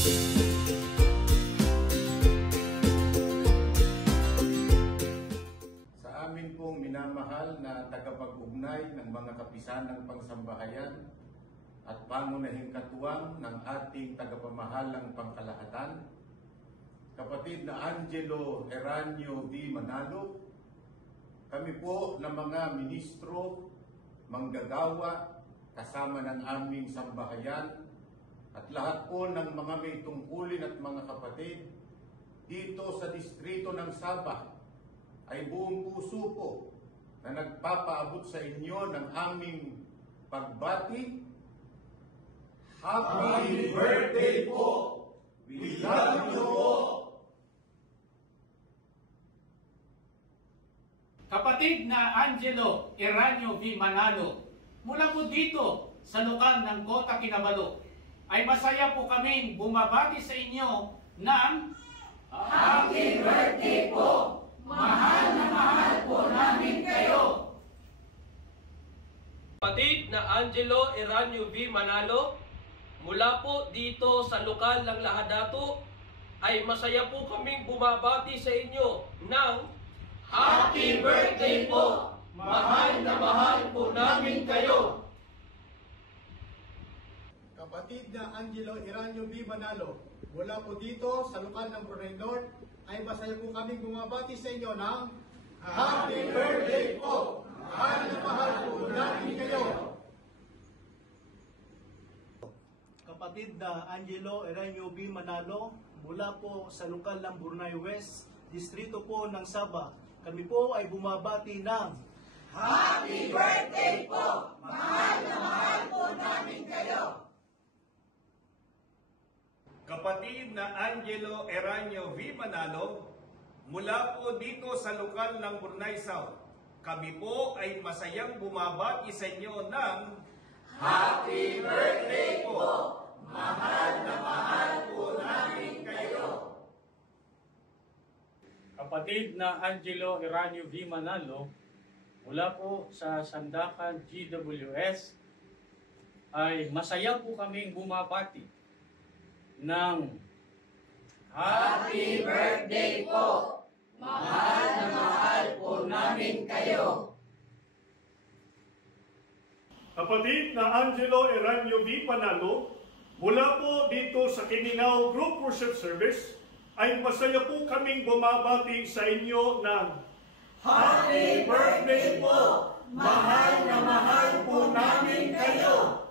Sa amin pong minamahal na tagapag-ugnay ng mga kapisanang pangsambahayan at pangunahing katuwang ng ating tagapamahalang pangkalahatan, kapatid na Angelo Eranio V. Manalo, kami po na mga ministro, manggagawa, kasama ng aming sambahayan, at lahat po ng mga may tungkulin at mga kapatid dito sa distrito ng Sabah ay buong puso po na nagpapaabot sa inyo ng aming pagbati. Happy birthday po! We love you po! Kapatid na Angelo Eranio V. Manalo, mula po dito sa lokal ng Kota Kinabalu, ay masaya po kaming bumabati sa inyo ng Happy Birthday po! Mahal na mahal po namin kayo! Kapatid na Angelo Eranio V. Manalo, mula po dito sa lokal ng Lahadato, ay masaya po kaming bumabati sa inyo ng Happy Birthday po! Mahal na mahal po namin kayo! Kapatid na Angelo Eranio V. Manalo, mula po dito sa lokal ng Brunei North, ay masaya po kaming bumabati sa inyo ng Happy Birthday po! Mahal na mahal po namin kayo! Kapatid na Angelo Eranio V. Manalo, mula po sa lokal ng Brunei West, distrito po ng Sabah, kami po ay bumabati ng Happy Birthday po! Mahal na mahal po namin kayo! Kapatid na Angelo Eranio V. Manalo, mula po dito sa lokal ng Brunei South, kami po ay masayang bumabati sa inyo ng Happy Birthday po! Mahal na mahal po namin kayo! Kapatid na Angelo Eranio V. Manalo, mula po sa Sandakan GWS, ay masaya po kaming bumabati ng Happy Birthday po! Mahal na mahal po namin kayo! Kapatid na Angelo Eranio V. Manalo, mula po dito sa Kiningaw Group Worship Service, ay masaya po kaming bumabati sa inyo ng Happy Birthday po! Mahal na mahal po namin kayo!